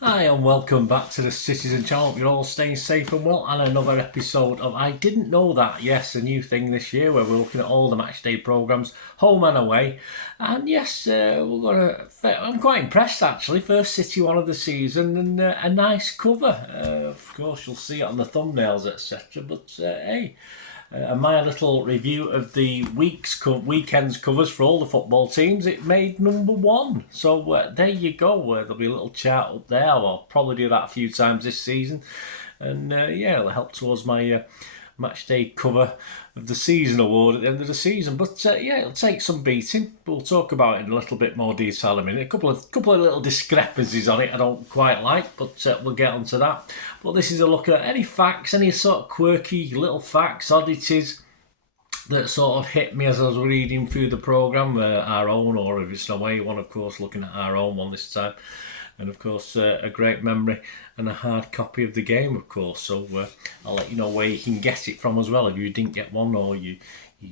Hi and welcome back to the Citizen channel. Hope you're all staying safe and well, and another episode of I Didn't Know That. Yes, a new thing this year where we're looking at all the matchday programmes, home and away. And yes, I'm quite impressed actually. First City one of the season and a nice cover. Of course, you'll see it on the thumbnails, etc. But hey. And my little review of the weekend's covers for all the football teams, it made #1. So there you go. There'll be a little chart up there. I'll probably do that a few times this season. And yeah, it'll help towards my matchday cover of the season award at the end of the season. But yeah, it'll take some beating. We'll talk about it in a little bit more detail in a minute. A couple of little discrepancies on it I don't quite like, but we'll get onto that. But this is a look at any facts, any sort of quirky little facts, oddities that sort of hit me as I was reading through the programme, our own, or if it's an away one, of course, looking at our own one this time. And of course, a great memory and a hard copy of the game, of course. So I'll let you know where you can get it from as well. If you didn't get one or you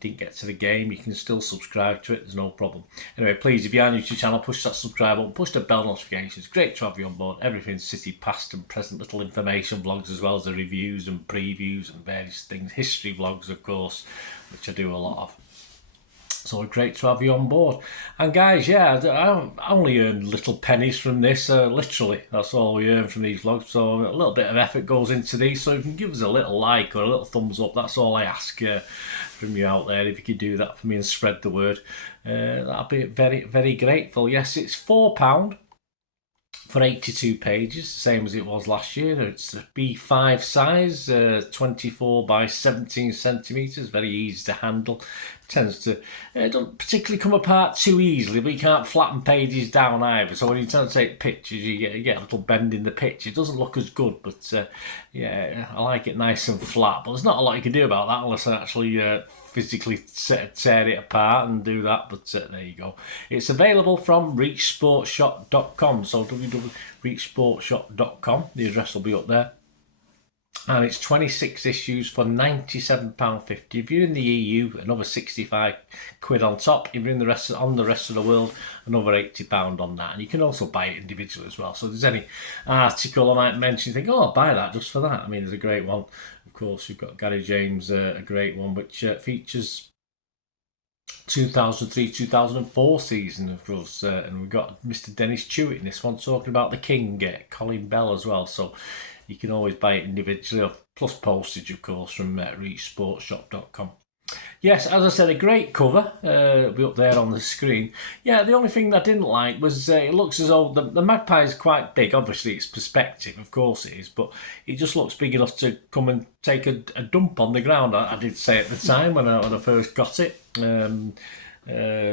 didn't get to the game, you can still subscribe to it. There's no problem. Anyway, please, if you are new to the channel, push that subscribe button, push the bell notifications. Great to have you on board. Everything City, past and present, little information vlogs as well as the reviews and previews and various things. History vlogs, of course, which I do a lot of. So great to have you on board. And guys, yeah, I only earn little pennies from this, literally. That's all we earn from these vlogs. So a little bit of effort goes into these. So if you can give us a little like or a little thumbs up, that's all I ask from you out there. If you could do that for me and spread the word, that'd be very, very grateful. Yes, it's £4 for 82 pages, same as it was last year. It's a B5 size, 24 by 17 centimetres, very easy to handle. Tends to, it doesn't particularly come apart too easily, but you can't flatten pages down either. So when you try to take pictures, you get a little bend in the picture. It doesn't look as good, but yeah, I like it nice and flat. But there's not a lot you can do about that unless I actually physically tear it apart and do that. But there you go. It's available from reachsportshop.com. So www.reachsportshop.com. The address will be up there. And it's 26 issues for £97.50. If you're in the EU, another 65 quid on top. If you're in the rest of the world, another £80 on that. And you can also buy it individually as well. So if there's any article I might mention, you think, oh, I'll buy that just for that. I mean, there's a great one. Of course, we've got Gary James, a great one, which features 2003-2004 season, of course, and we've got Mr. Dennis Chewett in this one talking about the King, Colin Bell as well. So you can always buy it individually, plus postage, of course, from reachsportshop.com. Yes, as I said, a great cover. It'll be up there on the screen. Yeah, the only thing that I didn't like was it looks as though the magpie is quite big. Obviously, it's perspective, of course it is, but it just looks big enough to come and take a dump on the ground. I did say at the time when I first got it.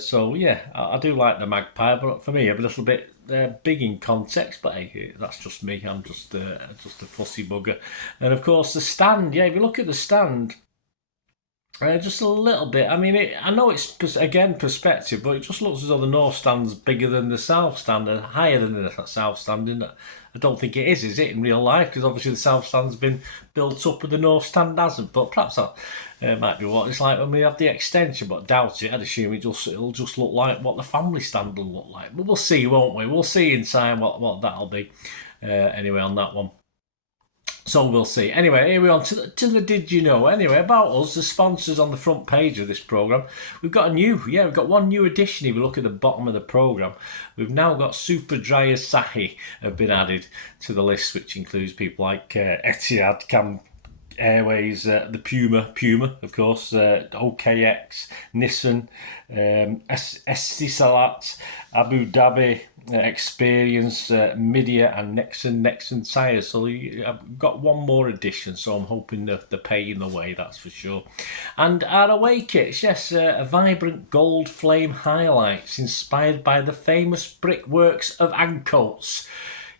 So yeah, I do like the magpie, but for me, a little bit big in context. But hey, that's just me. I'm just a fussy bugger. And of course, the stand. Yeah, if you look at the stand. Just a little bit. I mean, I know it's, again, perspective, but it just looks as though the north stand's bigger than the south stand and higher than the south stand. I don't think it is it, in real life? Because obviously the south stand's been built up and the north stand hasn't. But perhaps that might be what it's like when we have the extension, but I doubt it. I'd assume it'll just look like what the family stand will look like. But we'll see, won't we? We'll see in time what that'll be. Anyway, on that one. So we'll see. Anyway, here we are to the Did You Know? Anyway, about us, the sponsors on the front page of this programme. We've got we've got one new addition. If you look at the bottom of the programme, we've now got Super Dry Asahi have been added to the list, which includes people like Etihad, Cam Airways, the Puma, of course, OKX, Nissan, Estisalat, Abu Dhabi, Experience, Media, and Nexon Tyres. So I've got one more edition, so I'm hoping they're paying the way, that's for sure. And our away kits, yes, a vibrant gold flame highlights inspired by the famous brickworks of Ancoats.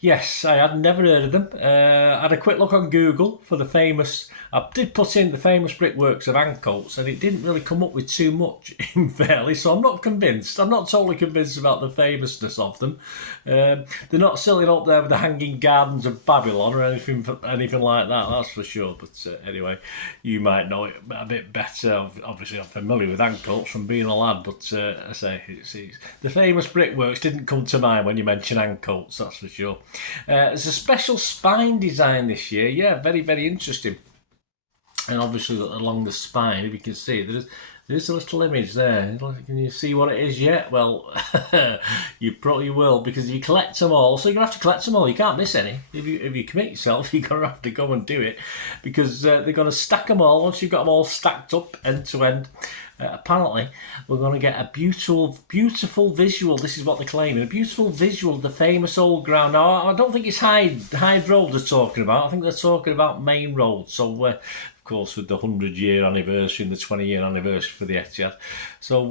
Yes, I had never heard of them. I had a quick look on Google for the famous. I did put in the famous brickworks of Ancoats, and it didn't really come up with too much, in fairness. So I'm not convinced. I'm not totally convinced about the famousness of them. They're not sitting up there with the Hanging Gardens of Babylon or anything like that. That's for sure. But anyway, you might know it a bit better. Obviously, I'm familiar with Ancoats from being a lad, but I say the famous brickworks didn't come to mind when you mention Ancoats. That's for sure. There's a special spine design this year. Yeah, very, very interesting. And obviously along the spine, if you can see, there's a little image there. Can you see what it is yet? Well, you probably will, because if you collect them all, so you're going to have to collect them all. You can't miss any. If you commit yourself, you're going to have to go and do it, because they're going to stack them all. Once you've got them all stacked up end to end, apparently we're going to get a beautiful visual. This is what they're claiming, a beautiful visual of the famous old ground. Now, I don't think it's Hyde Road they're talking about. I think they're talking about Main Road. So of course, with the 100-year anniversary and the 20-year anniversary for the Etihad. So,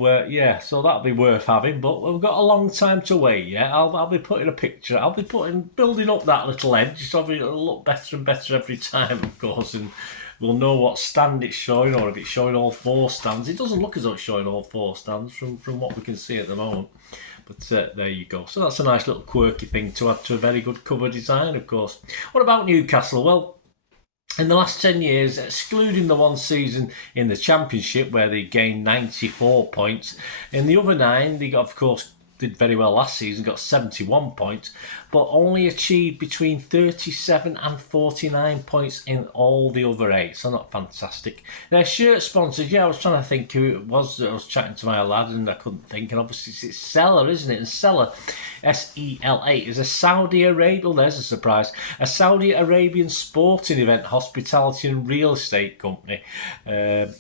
so that'll be worth having, but we've got a long time to wait, yeah? I'll be putting a picture, building up that little edge, so it'll look better and better every time, of course, and we'll know what stand it's showing, or if it's showing all four stands. It doesn't look as though it's showing all four stands from what we can see at the moment. But there you go. So that's a nice little quirky thing to add to a very good cover design, of course. What about Newcastle? Well, in the last 10 years, excluding the one season in the Championship where they gained 94 points, in the other 9, they got, of course, did very well last season, got 71 points, but only achieved between 37 and 49 points in all the other 8, so not fantastic. Their shirt sponsors, I was trying to think who it was. I was chatting to my lad and I couldn't think, and obviously it's Sela, isn't it? And Sela, S-E-L-A, is a Saudi Arabia, well, there's a surprise, a Saudi Arabian sporting event, hospitality and real estate company,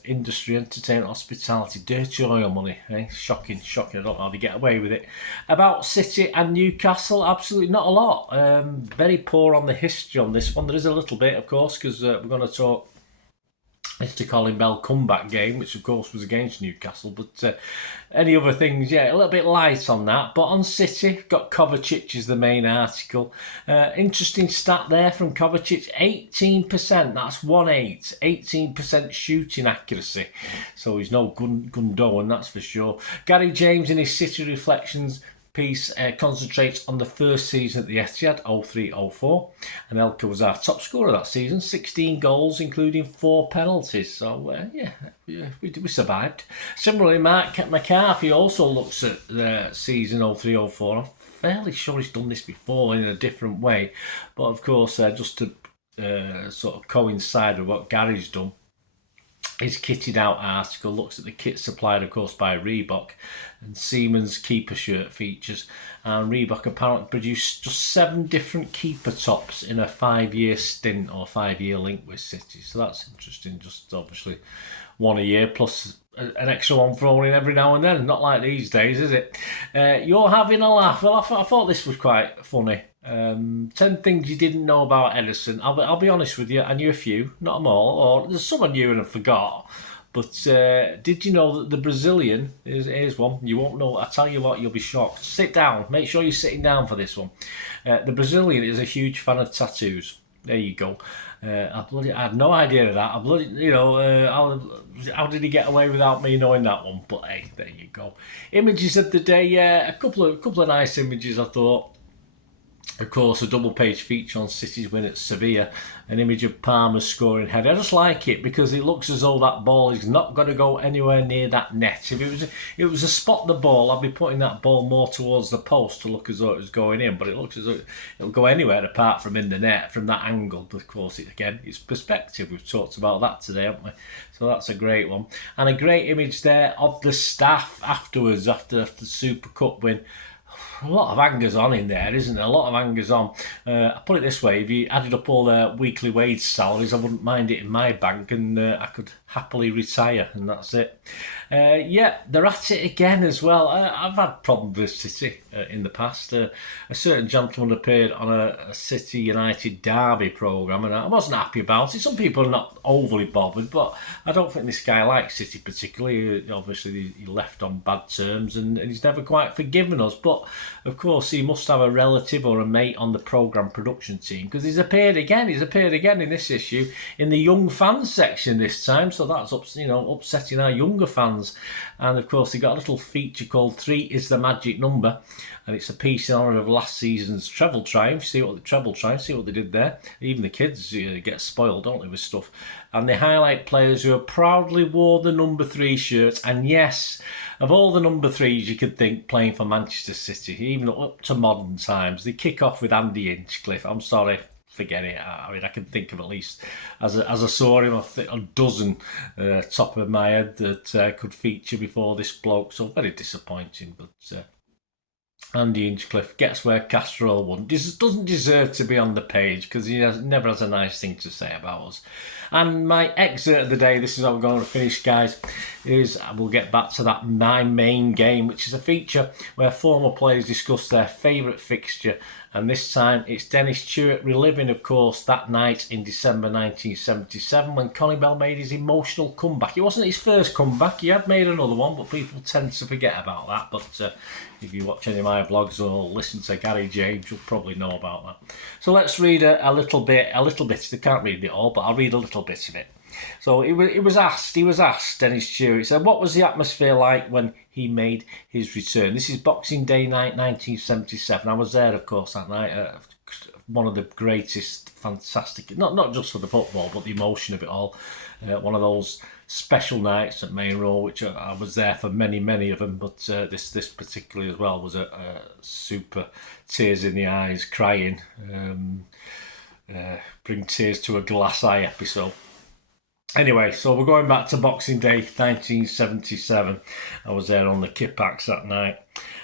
industry, entertainment, hospitality, dirty oil money, shocking, I don't know how they get away with it. About City and Newcastle, absolutely not a lot. Very poor on the history on this one. There is a little bit, of course, because we're going to talk Mr. Colin Bell comeback game, which of course was against Newcastle, but any other things, a little bit light on that. But on City, got Kovacic is the main article. Interesting stat there from Kovacic, 18%, that's 1-8, 18% shooting accuracy. So he's no Gundogan, that's for sure. Gary James in his City Reflections piece concentrates on the first season at the Etihad, 03-04, and Elka was our top scorer that season, 16 goals including 4 penalties, so we survived. Similarly, Marc McCarthy also looks at the season 03-04. I'm fairly sure he's done this before in a different way, but of course just to sort of coincide with what Gary's done, his kitted out article looks at the kit supplied, of course, by Reebok, and Siemens keeper shirt features. And Reebok apparently produced just 7 different keeper tops in a 5-year stint or 5-year link with City. So that's interesting. Just obviously one a year plus an extra one thrown in every now and then. Not like these days, is it? You're having a laugh. Well, I thought this was quite funny. 10 things you didn't know about Edison. I'll be honest with you, I knew a few, not them all, or there's some I knew and I forgot. But did you know that the Brazilian, here's one, you won't know, I tell you what, you'll be shocked. Sit down, make sure you're sitting down for this one. The Brazilian is a huge fan of tattoos. There you go. I had no idea of that. How did he get away without me knowing that one? But hey, there you go. Images of the day, a couple of nice images, I thought. Of course, a double-page feature on City's win at Sevilla, an image of Palmer scoring header. I just like it because it looks as though that ball is not going to go anywhere near that net. If it was a spot the ball, I'd be putting that ball more towards the post to look as though it was going in, but it looks as though it'll go anywhere apart from in the net from that angle. But of course, it's perspective. We've talked about that today, haven't we? So that's a great one. And a great image there of the staff afterwards, after the Super Cup win. A lot of hangers on in there, isn't there? A lot of hangers on. I put it this way, if you added up all their weekly wage salaries, I wouldn't mind it in my bank, and I could happily retire, and that's it. They're at it again as well. I've had problems with City in the past. A certain gentleman appeared on a City United derby programme, and I wasn't happy about it. Some people are not overly bothered, but I don't think this guy likes City particularly. Obviously, he left on bad terms, and he's never quite forgiven us. But of course, he must have a relative or a mate on the programme production team, because he's appeared again in this issue in the young fans section this time, so that's upsetting our younger fans. And of course, they got a little feature called 3 is the Magic Number, and it's a piece in honour of last season's treble triumph. See what they did there. Even the kids get spoiled, don't they, with stuff. And they highlight players who have proudly wore the number 3 shirts. And yes, of all the number 3s you could think playing for Manchester City, even up to modern times, they kick off with Andy Hinchcliffe. I'm sorry, forget it. I mean, I can think of at least, as I saw him, a dozen top of my head that could feature before this bloke. So very disappointing, but Andy Hinchcliffe gets where Castrol won. Doesn't deserve to be on the page because he never has a nice thing to say about us. And my excerpt of the day, this is how we're going to finish, guys, is we'll get back to that My Main Game, which is a feature where former players discuss their favourite fixture. And this time it's Dennis Stewart reliving, of course, that night in December 1977 when Colin Bell made his emotional comeback. It wasn't his first comeback, he had made another one, but people tend to forget about that. But if you watch any of my vlogs or listen to Gary James, you'll probably know about that. So let's read a little bit. I can't read it all, but I'll read a little bit of it. So he was asked, Dennis Stewart, he said, what was the atmosphere like when he made his return? This is Boxing Day night 1977. I was there, of course, that night. One of the greatest, fantastic, not just for the football, but the emotion of it all. One of those special nights at Main Road, which I was there for many of them, but this particularly as well was a super tears in the eyes, crying, bring tears to a glass eye episode. Anyway, so we're going back to Boxing Day 1977. I was there on the Kippax that night.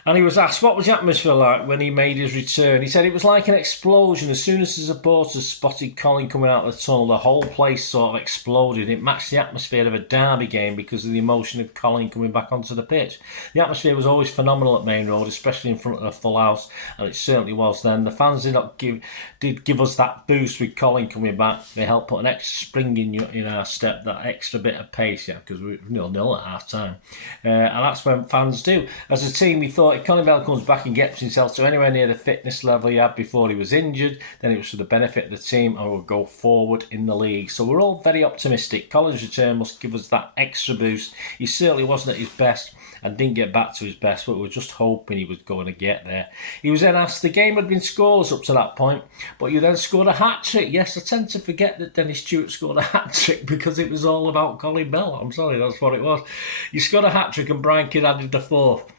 And he was asked, what was the atmosphere like when he made his return? He said it was like an explosion. As soon as the supporters spotted Colin coming out of the tunnel, the whole place sort of exploded. It matched the atmosphere of a derby game because of the emotion of Colin coming back onto the pitch. The atmosphere was always phenomenal at Main Road, especially in front of a full house, and it certainly was then. The fans did give us that boost with Colin coming back. They helped put an extra spring in our step, that extra bit of pace, because we were 0-0 at half time. And that's when fans do. As a team, we thought if Colin Bell comes back and gets himself to anywhere near the fitness level he had before he was injured, then it was for the benefit of the team and will go forward in the league. So we're all very optimistic. Colin's return must give us that extra boost. He certainly wasn't at his best and didn't get back to his best, but we were just hoping he was going to get there. He was then asked, the game had been scoreless up to that point, but you then scored a hat-trick. Yes, I tend to forget that Dennis Stewart scored a hat-trick because it was all about Colin Bell. I'm sorry, that's what it was. You scored a hat-trick and Brian Kidd added the fourth.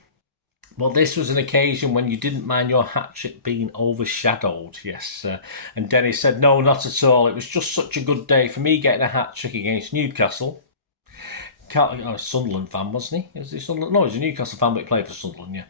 Well, this was an occasion when you didn't mind your hat-trick being overshadowed, yes. And Dennis said, no, not at all. It was just such a good day for me getting a hat-trick against Newcastle. A Sunderland fan, wasn't he? Is he Sunderland? No, he's a Newcastle fan, but he played for Sunderland, yeah.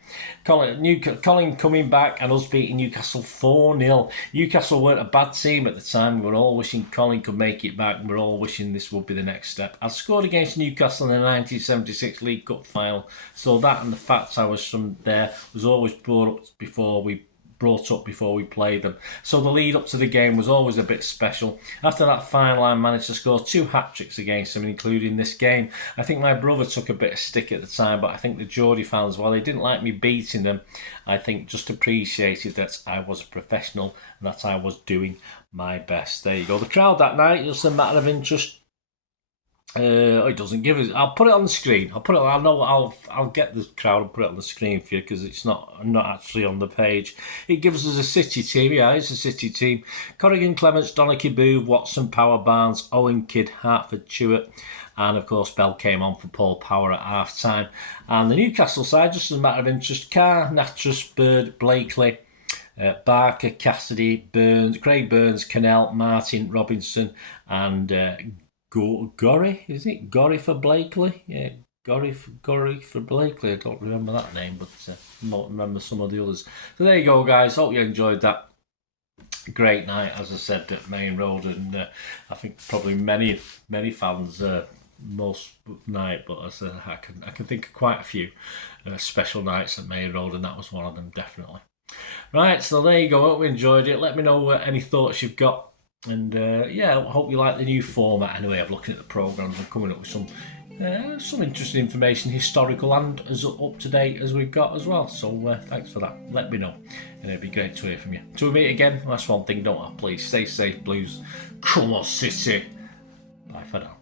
Colin coming back and us beating Newcastle 4-0. Newcastle weren't a bad team at the time. We were all wishing Colin could make it back. We were all wishing this would be the next step. I scored against Newcastle in the 1976 League Cup final, so that and the fact I was from there was always brought up before we played them. So the lead up to the game was always a bit special. After that final, I managed to score 2 hat-tricks against them, including this game. I think my brother took a bit of stick at the time, but I think the Geordie fans, while they didn't like me beating them, I think just appreciated that I was a professional and that I was doing my best. There you go. The crowd that night, just a matter of interest. It doesn't give us. I'll put it on the screen. I'll get the crowd and put it on the screen for you because it's not actually on the page. It gives us a City team. Yeah, it's a City team. Corrigan, Clements, Donachie, Booth, Watson, Power, Barnes, Owen, Kidd, Hartford, Stewart, and of course Bell came on for Paul Power at half time. And the Newcastle side, just as a matter of interest, Carr, Nattrass, Bird, Blakely, Barker, Cassidy, Burns, Craig Burns, Cannell, Martin, Robinson, and Gorry, is it? Gorry for Blakely? Yeah, Gorry for Blakely. I don't remember that name, but I don't remember some of the others. So there you go, guys. Hope you enjoyed that. Great night, as I said, at Main Road, and I think probably many fans most night, but as I can think of quite a few special nights at Main Road, and that was one of them, definitely. Right, so there you go. Hope you enjoyed it. Let me know any thoughts you've got. And I hope you like the new format anyway of looking at the programmes and coming up with some Some interesting information, historical and as up to date as we've got as well. So thanks for that. Let me know, and it'd be great to hear from you. Till we meet again, that's one thing, don't I? Please stay safe, Blues. Come on, City. Bye for now.